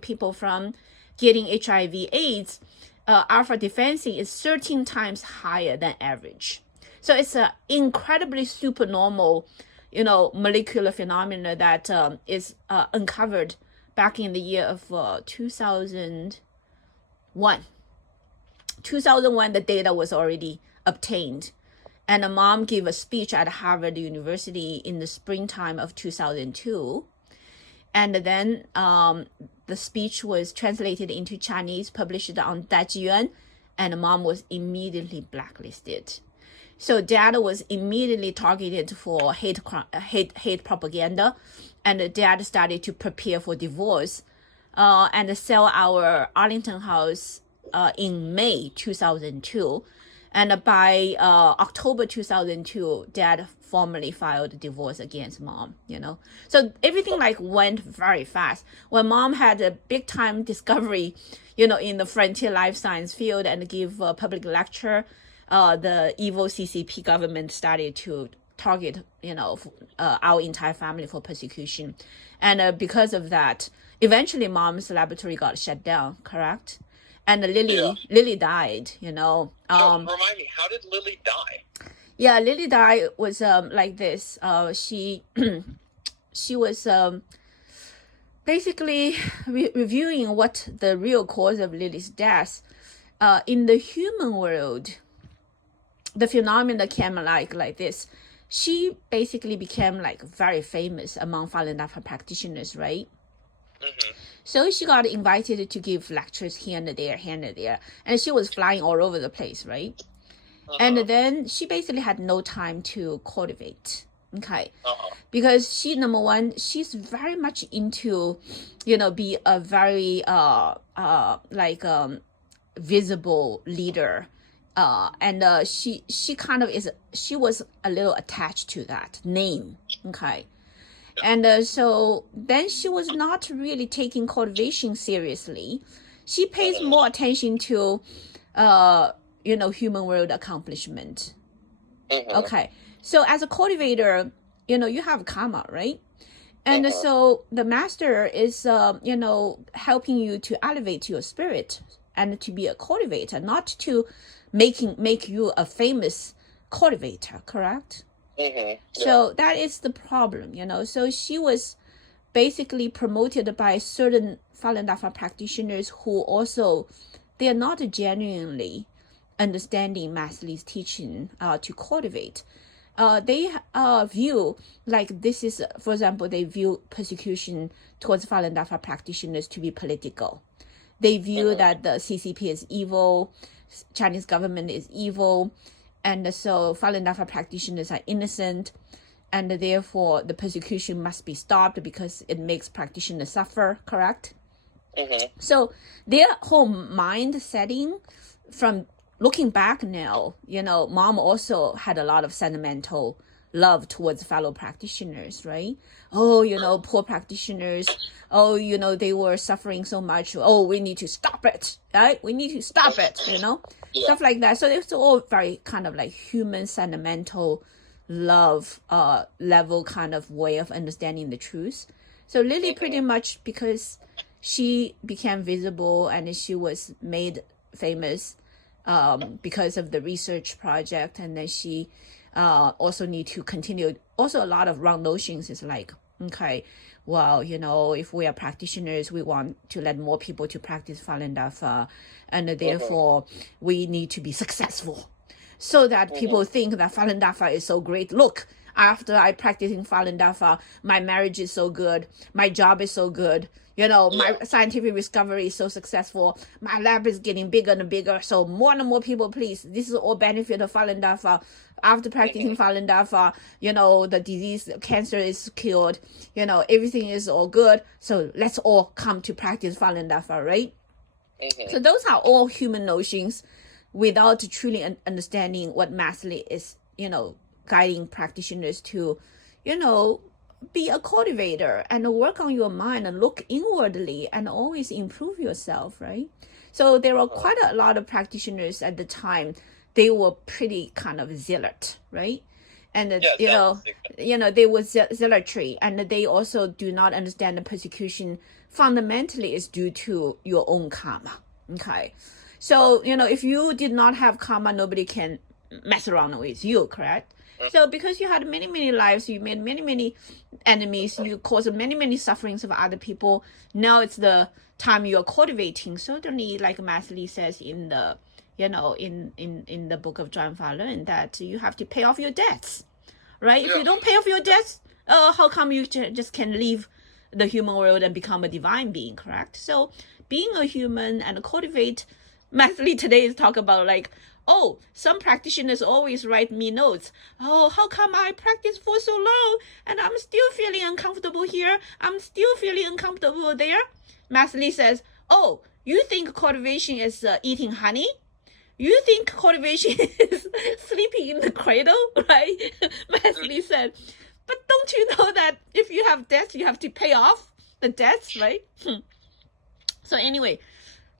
people from getting HIV/AIDS, alpha defensing is 13 times higher than average. So it's an incredibly supernormal, molecular phenomena that is uncovered back in the year of 2001. 2001, the data was already obtained. And a mom gave a speech at Harvard University in the springtime of 2002. And then the speech was translated into Chinese, published on Dajiyuan, and mom was immediately blacklisted. So dad was immediately targeted for hate propaganda, and dad started to prepare for divorce and sell our Arlington house in May 2002. And by October 2002, dad formally filed divorce against mom, So everything went very fast. When mom had a big time discovery, in the frontier life science field and give a public lecture, the evil CCP government started to target, our entire family for persecution. And because of that, eventually mom's laboratory got shut down, correct? And Lily died, So remind me, how did Lily die? Yeah, Lily died was like this. She was basically reviewing what the real cause of Lily's death. In the human world, the phenomena came like this. She basically became very famous among Falun Dafa practitioners, right? Mm-hmm. So she got invited to give lectures here and there, and she was flying all over the place, right? Uh-huh. And then she basically had no time to cultivate, okay? Uh-huh. Because she, number one, she's very much into, be a very visible leader, and she kind of she was a little attached to that name, okay? And so then she was not really taking cultivation seriously. She pays more attention to, human world accomplishment. Okay. So as a cultivator, you have karma, right? And so the master is, helping you to elevate your spirit and to be a cultivator, not to make you a famous cultivator, correct? Mm-hmm. Yeah. So that is the problem, So she was basically promoted by certain Falun Dafa practitioners who also, they are not genuinely understanding Master Li's teaching to cultivate. They view this is, for example, they view persecution towards Falun Dafa practitioners to be political. They view that the CCP is evil, Chinese government is evil, and so Falun Dafa practitioners are innocent, and therefore the persecution must be stopped because it makes practitioners suffer, correct? Mm-hmm. So their whole mind setting, from looking back now, mom also had a lot of sentimental love towards fellow practitioners, right? Oh, poor practitioners. Oh, they were suffering so much. Oh, we need to stop it, right? We need to stop it, Yeah. Stuff like that. So it's all very kind of human sentimental love level kind of way of understanding the truth. So Lily pretty much, because she became visible and she was made famous because of the research project, and then she also need to continue. Also, a lot of wrong notions is okay, well, if we are practitioners, we want to let more people to practice Falun Dafa, and therefore we need to be successful, so that people think that Falun Dafa is so great. Look, after I practicing Falun Dafa, my marriage is so good, my job is so good, my scientific discovery is so successful, my lab is getting bigger and bigger, so more and more people, please, this is all benefit of Falun Dafa. After practicing Falun Dafa, the disease, cancer is cured, everything is all good, so let's all come to practice Falun Dafa, right? So those are all human notions without truly understanding what Master Li is, guiding practitioners to, be a cultivator and work on your mind and look inwardly and always improve yourself, right? So there were quite a lot of practitioners at the time. They were pretty kind of zealot, right? And they were zealotry, and they also do not understand the persecution fundamentally is due to your own karma. Okay. So, if you did not have karma, nobody can mess around with you, correct? So because you had many, many lives, you made many, many enemies, you caused many, many sufferings of other people. Now it's the time you're cultivating. Certainly, like Master Lee says in the, in the book of Falun, that you have to pay off your debts, right? If you don't pay off your debts, how come you just can leave the human world and become a divine being, correct? So being a human and cultivate, Master Lee today is talk about like, oh, some practitioners always write me notes. Oh, how come I practice for so long and I'm still feeling uncomfortable here? I'm still feeling uncomfortable there. Master Lee says, oh, you think cultivation is eating honey? You think cultivation is sleeping in the cradle, right? Master Lee said, but don't you know that if you have debts, you have to pay off the debts, right? So anyway,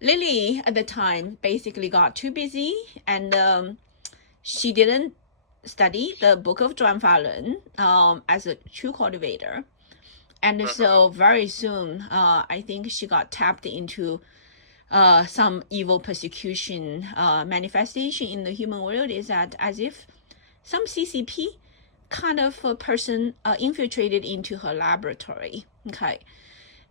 Lily at the time basically got too busy and she didn't study the book of Falun as a true cultivator. And so very soon, I think she got tapped into some evil persecution manifestation in the human world. Is that as if some CCP kind of a person infiltrated into her laboratory. Okay.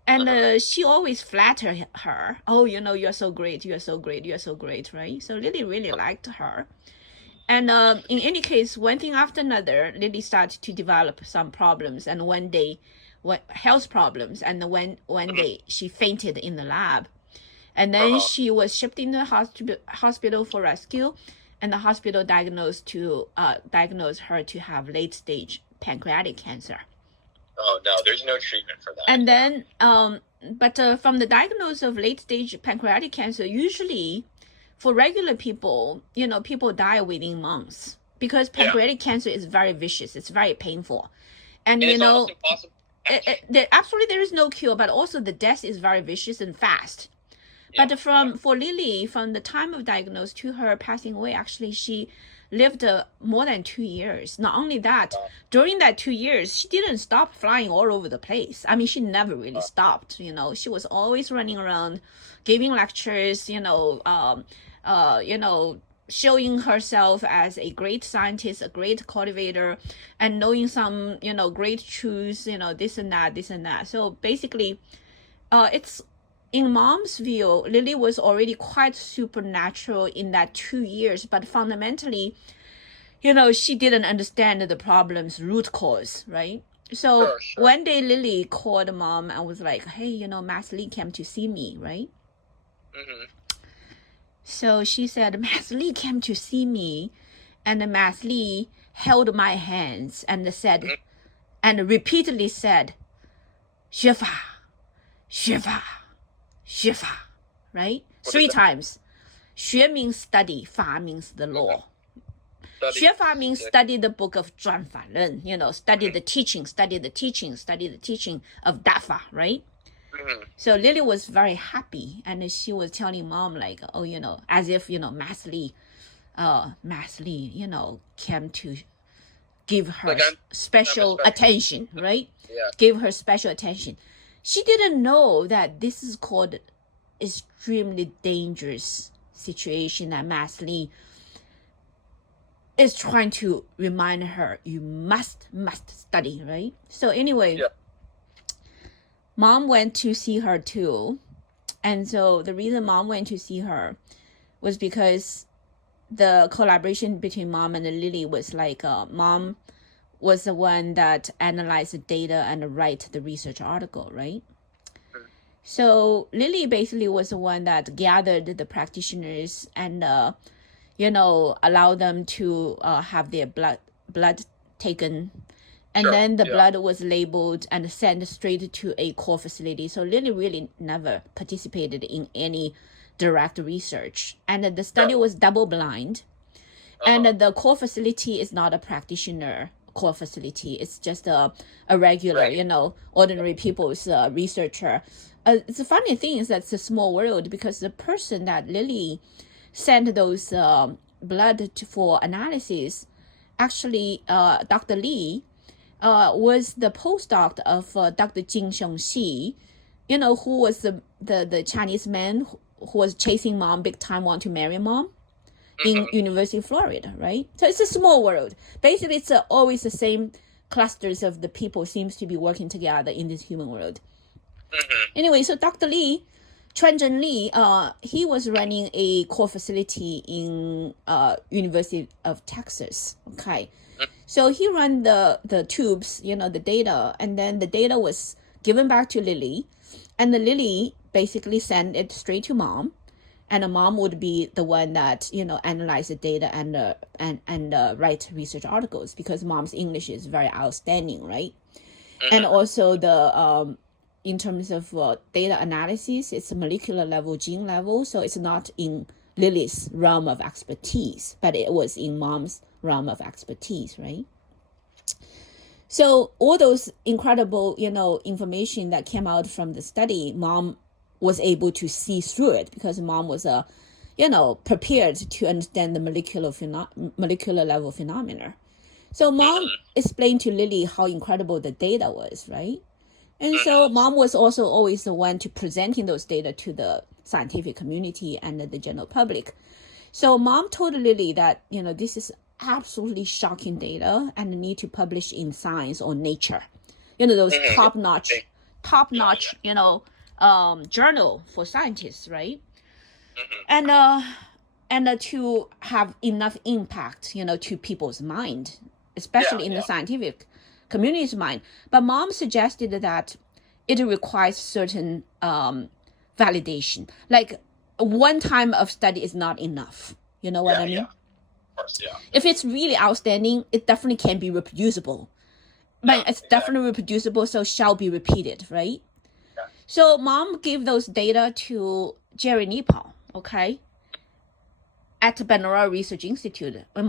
And she always flattered her. Oh, you're so great. You're so great. You're so great, right? So Lily really liked her. And in any case, one thing after another, Lily started to develop some problems. And one day, health problems. And one day, she fainted in the lab. And then she was shipped in the hospital for rescue. And the hospital diagnosed her to have late-stage pancreatic cancer. Oh, no, there's no treatment for that. And then, but from the diagnosis of late-stage pancreatic cancer, usually for regular people, people die within months because pancreatic cancer is very vicious. It's very painful. And it's almost impossible. Absolutely there is no cure, but also the death is very vicious and fast. Yeah. But for Lily, from the time of diagnosis to her passing away, actually she lived more than 2 years. Not only that, during that 2 years, she didn't stop flying all over the place. I mean, she never really stopped. She was always running around, giving lectures. Showing herself as a great scientist, a great cultivator, and knowing some, great truths. This and that. So basically, it's. In Mom's view, Lily was already quite supernatural in that 2 years, but fundamentally, she didn't understand the problem's root cause, right? So sure. One day Lily called Mom and was like, hey, Master Lee came to see me, right? Mm-hmm. So she said, Master Lee came to see me, and Master Lee held my hands and said, and repeatedly said, 学法, 学法. Shifa, right? 3 times. 学 means study, 法 means the law. 学法 means study the book of Falun, study the teaching of Dafa, right? So Lily was very happy, and she was telling Mom like, oh, as if, Master Lee, came to give her special attention, right? Yeah. Give her special attention. She didn't know that this is called extremely dangerous situation that Master Lee is trying to remind her, you must study, right? So anyway, Mom went to see her too. And so the reason Mom went to see her was because the collaboration between Mom and Lily was like, Mom was the one that analyzed the data and write the research article, right? So Lily basically was the one that gathered the practitioners and, allowed them to have their blood taken. And then the blood was labeled and sent straight to a core facility. So Lily really never participated in any direct research. And the study was double blind. And the core facility is not a practitioner core facility. It's just a regular, ordinary people's researcher. The funny thing is that it's a small world because the person that Lily sent those blood for analysis, actually, Dr. Lee was the postdoc of Dr. Jing Shengxi, you know who was the Chinese man who was chasing mom big time, want to marry mom in University of Florida, right? So it's a small world. Basically, it's always the same clusters of the people seems to be working together in this human world. Anyway, so Dr. Lee, Chuanzhen Lee, he was running a core facility in University of Texas. Okay, so he ran the tubes, you know, the data, and then the data was given back to Lily, and the Lily basically sent it straight to mom, and the mom would be the one that, you know, analyze the data and write research articles, because mom's English is very outstanding, right? And also the in terms of data analysis, it's a molecular level, gene level, so it's not in Lily's realm of expertise, but it was in mom's realm of expertise, right? So all those incredible, you know, information that came out from the study, mom was able to see through it, because mom was you know, prepared to understand the molecular level phenomena. So mom explained to Lily how incredible the data was, right? And so mom was also always the one to presenting those data to the scientific community and the general public. So mom told Lily that, you know, this is absolutely shocking data and need to publish in Science or Nature, you know, those top-notch, you know, journal for scientists, right? And to have enough impact, you know, to people's mind, especially in the scientific community's mind. But mom suggested that it requires certain validation. Like one time of study is not enough. You know what I mean? Yeah. Of course, yeah. If it's really outstanding, it definitely can be reproducible. But it's definitely reproducible, so shall be repeated, right? Yeah. So mom gave those data to Jerry Nepal, okay, at Benora Research Institute. When